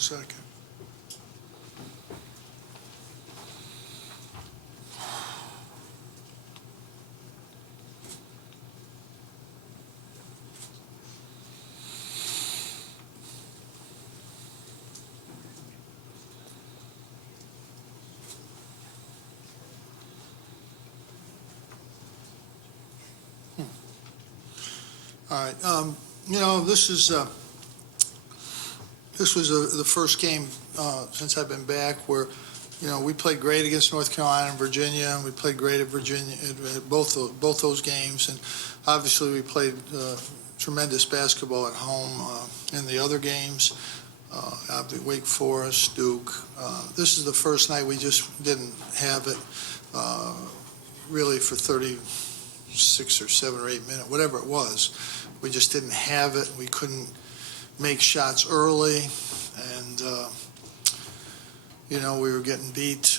Second. All right. This was the first game since I've been back where, we played great against North Carolina and Virginia, and we played great at Virginia at both those games, and obviously we played tremendous basketball at home in the other games. Obviously Wake Forest, Duke. This is the first night we just didn't have it really for 36 or 7 or 8 minutes, whatever it was. We just didn't have it. We couldn't make shots early, and we were getting beat.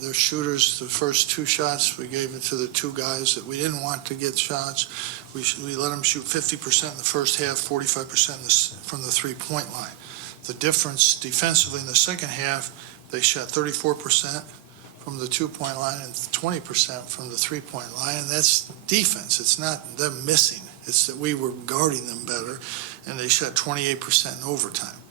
Their shooters, the first 2 shots, we gave it to the 2 guys that we didn't want to get shots. We let them shoot 50% in the first half, 45% from the 3-point line. The difference defensively in the second half, they shot 34% from the 2-point line and 20% from the 3-point line, and that's defense. It's not them missing. It's that we were guarding them better, and they shot 28% in overtime.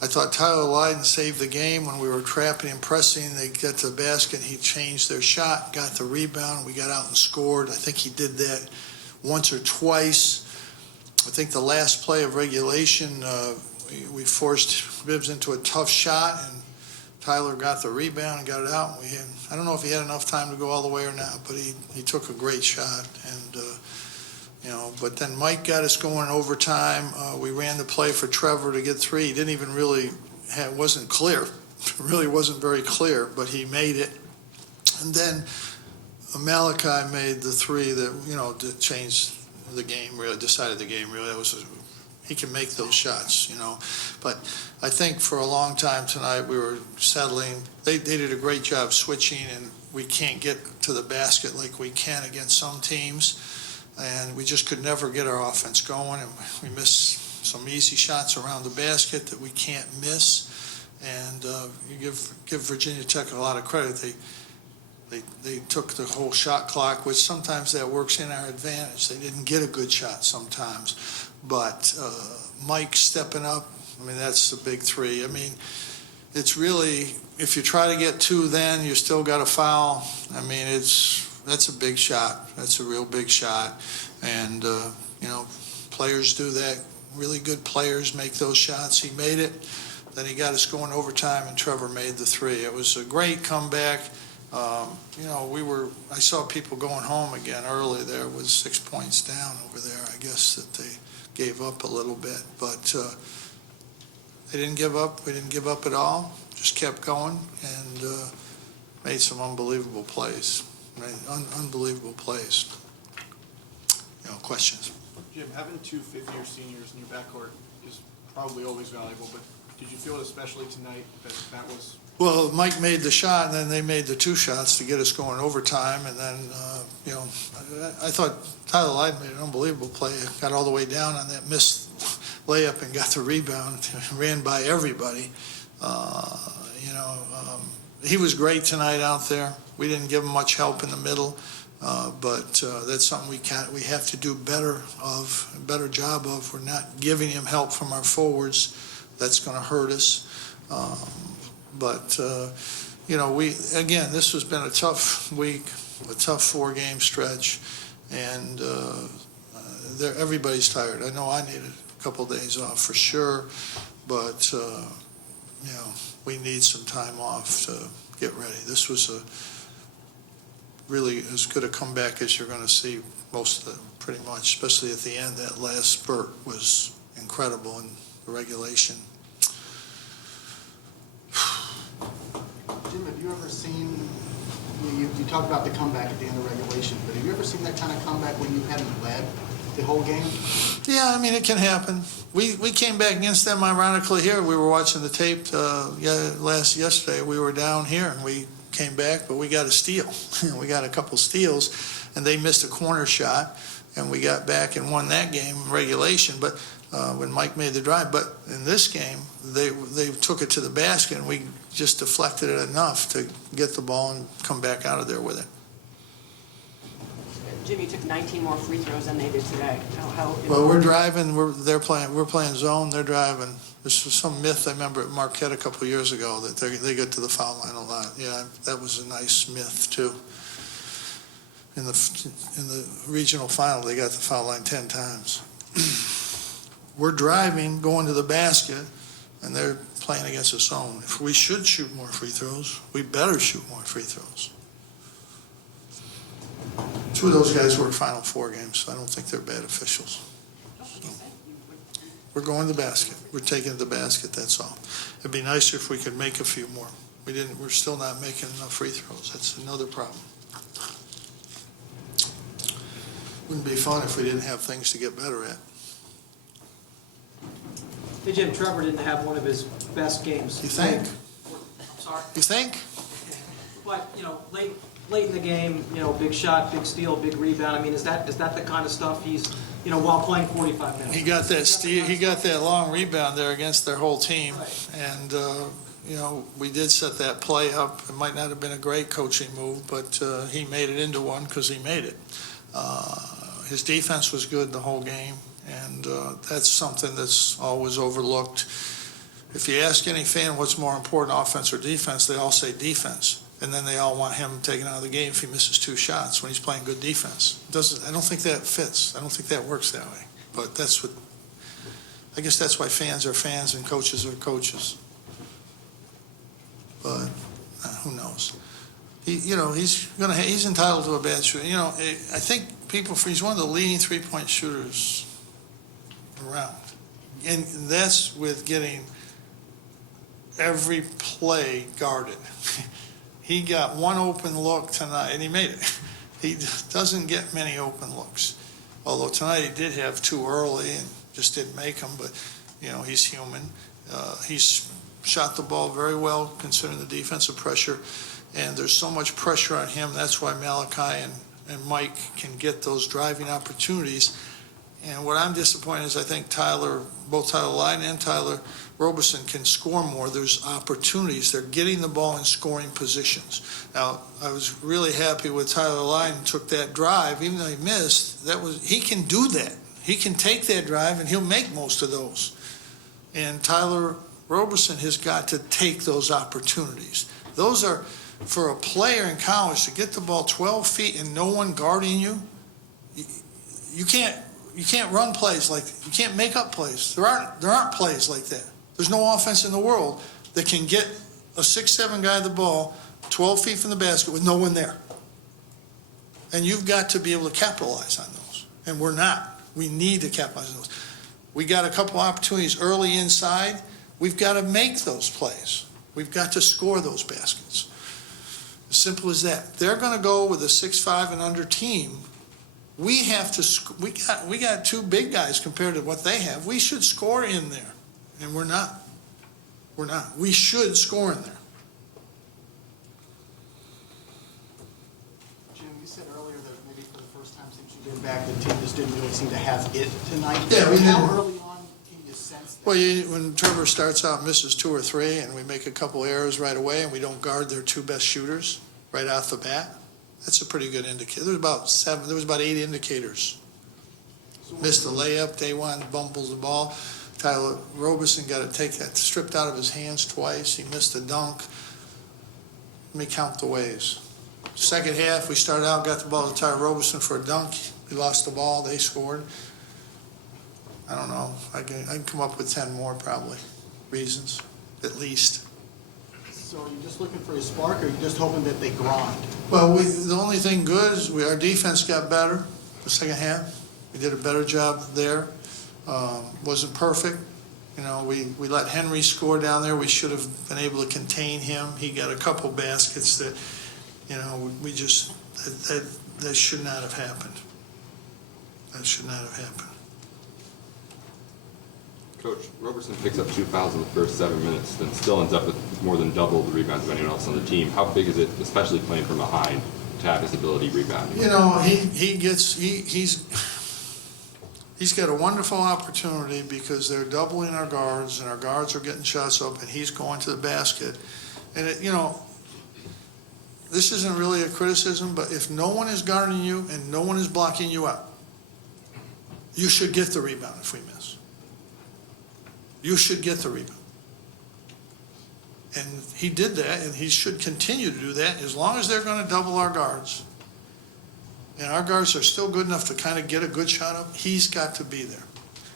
I thought Tyler Lydon saved the game when we were trapping and pressing. They got to the basket, he changed their shot, got the rebound, we got out and scored. I think he did that once or twice. I think the last play of regulation, we forced Bibbs into a tough shot, and Tyler got the rebound and got it out. I don't know if he had enough time to go all the way or not, but he took a great shot. And but then Mike got us going in overtime. We ran the play for Trevor to get 3. He didn't even really wasn't clear. It really wasn't very clear, but he made it. And then Malachi made the 3 that changed the game. Really decided the game. Really, he can make those shots. But I think for a long time tonight we were settling. They did a great job switching, and we can't get to the basket like we can against some teams. And we just could never get our offense going, and we missed some easy shots around the basket that we can't miss. And you give Virginia Tech a lot of credit. They took the whole shot clock, which sometimes that works in our advantage. They didn't get a good shot sometimes, but Mike stepping up. That's the big 3. It's really, if you try to get 2, then you still got a foul. That's a big shot. That's a real big shot. And, players do that. Really good players make those shots. He made it. Then he got us going overtime, and Trevor made the 3. It was a great comeback. I saw people going home again early. There was 6 points down over there. I guess that they gave up a little bit. But they didn't give up. We didn't give up at all. Just kept going and made some unbelievable plays. Unbelievable plays. Questions? Jim, having 2 fifth-year seniors in your backcourt is probably always valuable, but did you feel it especially tonight that was? Well, Mike made the shot, and then they made the 2 shots to get us going overtime, and then, I thought Tyler Lydon made an unbelievable play. Got all the way down on that missed layup and got the rebound, ran by everybody. He was great tonight out there. We didn't give him much help in the middle, but that's something we have to do a better job of. We're not giving him help from our forwards. That's going to hurt us. This has been a tough week, a tough 4-game stretch, and everybody's tired. I know I needed a couple of days off for sure, but we need some time off to get ready. This was really as good a comeback as you're going to see pretty much, especially at the end. That last spurt was incredible in the regulation. Jim, have you ever seen, you talked about the comeback at the end of regulation, but have you ever seen that kind of comeback when you hadn't led the whole game? Yeah, it can happen. We came back against them, ironically, here. We were watching the tape yesterday. We were down here, and we came back, but we got a steal. We got a couple steals, and they missed a corner shot, and we got back and won that game in regulation, but when Mike made the drive. But in this game, they took it to the basket, and we just deflected it enough to get the ball and come back out of there with it. Jimmy took 19 more free throws than they did today. Well, we're driving. We're playing zone. They're driving. This was some myth I remember at Marquette a couple of years ago that they get to the foul line a lot. Yeah, that was a nice myth too. In the regional final, they got to the foul line 10 times. We're driving, going to the basket, and they're playing against the zone. If we should shoot more free throws, we better shoot more free throws. Two of those guys were Final Four games, so I don't think they're bad officials. So, we're going to the basket. We're taking it to the basket, that's all. It'd be nicer if we could make a few more. We're still not making enough free throws. That's another problem. Wouldn't be fun if we didn't have things to get better at. Hey, Jim, Trevor didn't have one of his best games. You think? I'm sorry. You think? But, late in the game, big shot, big steal, big rebound. I mean, is that the kind of stuff he's, while playing 45 minutes? He got that steal. He got that long rebound there against their whole team. Right. And, we did set that play up. It might not have been a great coaching move, but he made it into one because he made it. His defense was good the whole game, and that's something that's always overlooked. If you ask any fan what's more important, offense or defense, they all say defense. And then they all want him taken out of the game if he misses 2 shots when he's playing good defense. I don't think that fits. I don't think that works that way. But I guess that's why fans are fans and coaches are coaches. But who knows? He's entitled to a bad shooter. I think he's one of the leading 3-point shooters around. And that's with getting every play guarded. He got one open look tonight, and he made it. He doesn't get many open looks. Although tonight he did have 2 early and just didn't make them, but, he's human. He's shot the ball very well considering the defensive pressure, and there's so much pressure on him. That's why Malachi and Mike can get those driving opportunities. And what I'm disappointed is I think both Tyler Lydon and Tyler Roberson can score more. There's opportunities. They're getting the ball in scoring positions. Now, I was really happy with Tyler Lydon took that drive, even though he missed. He can do that. He can take that drive, and he'll make most of those. And Tyler Roberson has got to take those opportunities. Those are, for a player in college, to get the ball 12 feet and no one guarding you, you can't run plays you can't make up plays. There aren't plays like that. There's no offense in the world that can get a 6'7" guy the ball 12 feet from the basket with no one there. And you've got to be able to capitalize on those. And we're not. We need to capitalize on those. We got a couple opportunities early inside. We've got to make those plays. We've got to score those baskets. As simple as that. They're going to go with a 6'5" and under team. We have to. We got 2 big guys compared to what they have. We should score in there, and we're not. We're not. We should score in there. Jim, you said earlier that maybe for the first time since you've been back, the team just didn't really seem to have it tonight. Yeah, we How didn't. early on can you sense that? Well, when Trevor starts out, misses 2 or 3, and we make a couple errors right away, and we don't guard their 2 best shooters right off the bat. That's a pretty good indicator. There was about 8 indicators. Missed a layup, day 1, bumbles the ball. Tyler Roberson got to take that stripped out of his hands twice. He missed a dunk. Let me count the ways. Second half, we started out, got the ball to Tyler Roberson for a dunk. He lost the ball. They scored. I don't know. I can come up with 10 more probably reasons, at least. So are you just looking for a spark, or are you just hoping that they grind? Well, the only thing good is our defense got better the second half. We did a better job there. Wasn't perfect. We let Henry score down there. We should have been able to contain him. He got a couple baskets that, we just, that should not have happened. That should not have happened. Coach, Roberson picks up 2 fouls in the first 7 minutes, then still ends up with more than double the rebounds of anyone else on the team. How big is it, especially playing from behind, to have his ability rebounding? He's He's got a wonderful opportunity because they're doubling our guards, and our guards are getting shots up, and he's going to the basket. And, this isn't really a criticism, but if no one is guarding you and no one is blocking you out, you should get the rebound if we miss. You should get the rebound. And he did that, and he should continue to do that as long as they're going to double our guards. And our guards are still good enough to kind of get a good shot up. He's got to be there.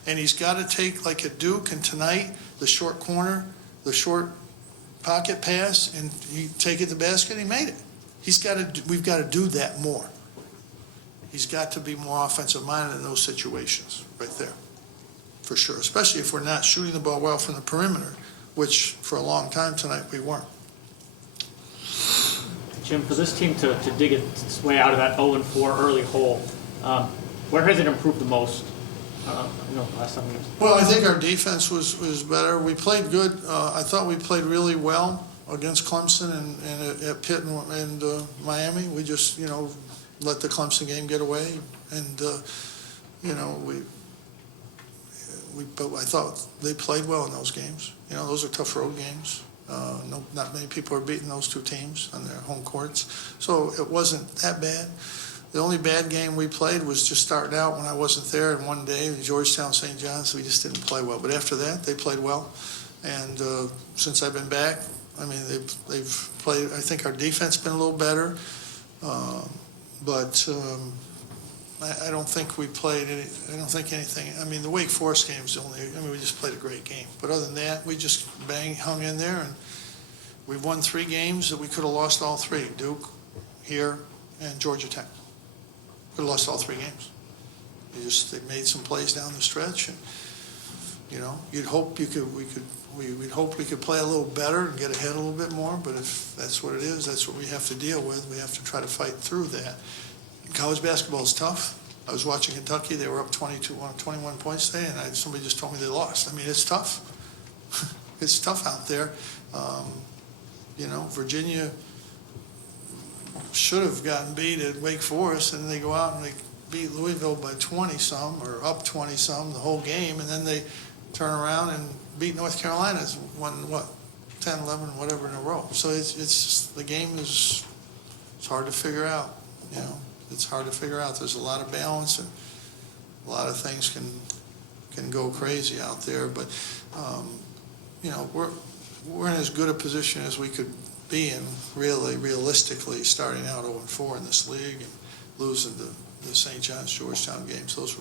And he's got to take, like at Duke and tonight, the short corner, the short pocket pass, and he take it to the basket, and he made it. We've got to do that more. He's got to be more offensive minded in those situations right there, for sure, especially if we're not shooting the ball well from the perimeter, which for a long time tonight we weren't. Jim, for this team to dig its way out of that 0-4 early hole, where has it improved the most? Last time we was. Well, I think our defense was better. We played good. I thought we played really well against Clemson and at Pitt and Miami. We just, let the Clemson game get away. And, but I thought they played well in those games. Those are tough road games. Not many people are beating those two teams on their home courts. So it wasn't that bad. The only bad game we played was just starting out when I wasn't there, and one day, Georgetown, St. John's, we just didn't play well. But after that, they played well. And since I've been back, they've played. I think our defense been a little better. But I don't think we played any. I don't think anything. The Wake Forest game is the only. We just played a great game. But other than that, we just hung in there, and we've won 3 games that we could have lost all 3. Duke, here, and Georgia Tech. Could have lost all 3 games. They made some plays down the stretch, and you'd hope we'd hope we could play a little better and get ahead a little bit more. But if that's what it is, that's what we have to deal with. We have to try to fight through that. College basketball is tough. I was watching Kentucky; they were up 21 points today, and somebody just told me they lost. It's tough. It's tough out there. Virginia should have gotten beat at Wake Forest, and they go out and they beat Louisville by 20-some or up 20-some the whole game, and then they turn around and beat North Carolina, won 10, 11, whatever in a row. So it's just, the game is, it's hard to figure out. It's hard to figure out. There's a lot of balance, and a lot of things can go crazy out there. But we're in as good a position as we could be in, realistically, starting out 0-4 in this league and losing the St. John's Georgetown games. Those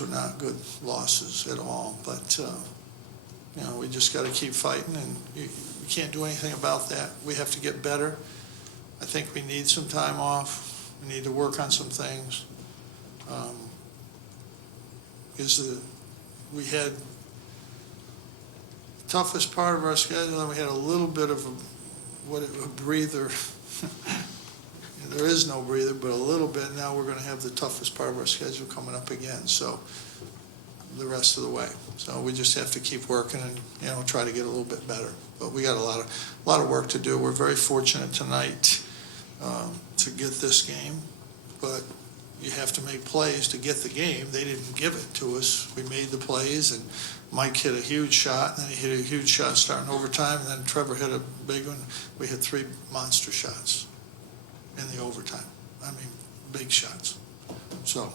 were not good losses at all. But we just got to keep fighting, and we can't do anything about that. We have to get better. I think we need some time off. We need to work on some things. We had the toughest part of our schedule, and we had a little bit of a breather. There is no breather, but a little bit. Now we're going to have the toughest part of our schedule coming up again. So the rest of the way. So we just have to keep working and try to get a little bit better. But we got a lot of work to do. We're very fortunate tonight to get this game, but you have to make plays to get the game. They didn't give it to us. We made the plays, and Mike hit a huge shot, and then he hit a huge shot starting overtime, and then Trevor hit a big one. We hit 3 monster shots in the overtime. Big shots. So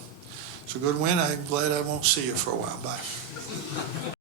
it's a good win. I'm glad I won't see you for a while. Bye.